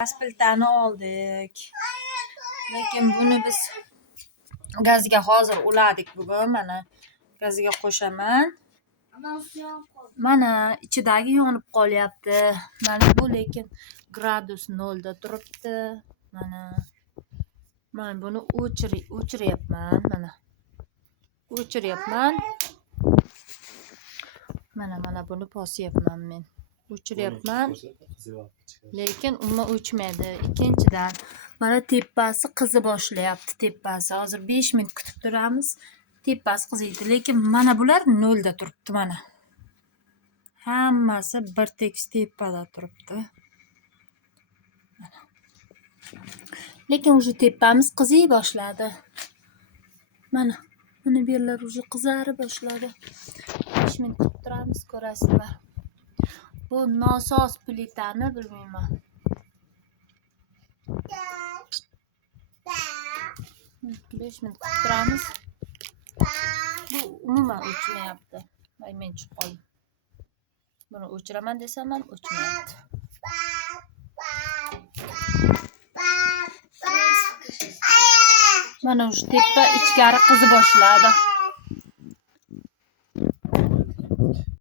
Gaz plitani oldik. Lekin buni biz gazga hozir uladik bugun. Mana gazga qo'shaman. Mana ichidagi yonib qolyapti. Mana bu lekin gradus 0 da turibdi. Mana buni o'chiryapman. O'chiryapman. Mana buni bosyapman men. O'chiryapman. Lekin umuman o'chmaydi. Ikkinchidan mana tepasi qizi boshlayapti. Tepasi hozir 5 minut kutib turamiz. Tepasi qiziydi, lekin mana bular 0 da turibdi mana. Hammasi bir tekis tepada turibdi. Lekin o'sha tepamiz qiziy boshladi. Mana bu yerlar o'sha qizarib boshladi. 5 minut kutib turamiz, ko'rasizlar. Bu nosoz plitani bilmayman. 5 minut kutib turamiz. Bu umuman o'chmayapti. Men chiqib qoldim. Buni o'chiraman desam ham o'chmayapti. Mana o'sha tepa ichkari qizi boshladi.